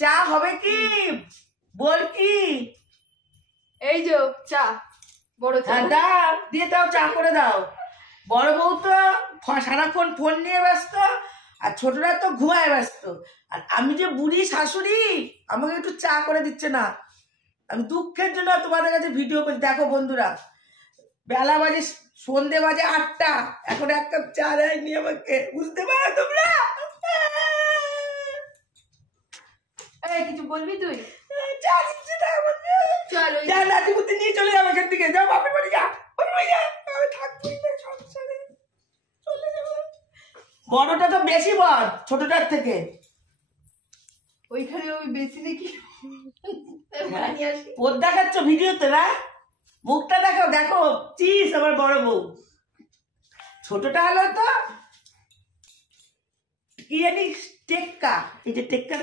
চা হবে কি? বল কি? এই যে চা, বড় চা। দাও, দিয়ে দাও, চা করে দাও। বড় বউ তো সারাক্ষণ ফোন নিয়ে ব্যস্ত, আর ছোটরা তো ঘুমায় ব্যস্ত। আর আমি যে বুড়ি শাশুড়ি, আমাকে একটু চা করে দিচ্ছে না। আমি দুঃখের জন্য তোমাদের কাছে ভিডিও করছি। দেখো বন্ধুরা, বেলা বাজে, সন্ধে বাজে 8টা, এখন এক কাপ চা দেয়নি আমাকে। বুঝতে পারো তোমরা? এই কিছু বলবি তুই? চা দিচ্ছে না আমাকে। চল ওই যা, নাতিপুতি নিয়ে চলে যাও এখান থেকে। যাও বাপের বাড়ি, যা বাপের বাড়ি যা। আমি থাকবোই না সংসারে, চলে যাবো। বড়টা তো বেশি বড় ছোটটার থেকে। ওইখানে ওই বেশি নাকি ওর দেখাচ্ছ ভিডিওতে না? মুখটা দেখাও, দেখো চিস আমার বড় বউ। ছোটটা হলো তো কি জানি টেক্কা, এই যে টেক্কা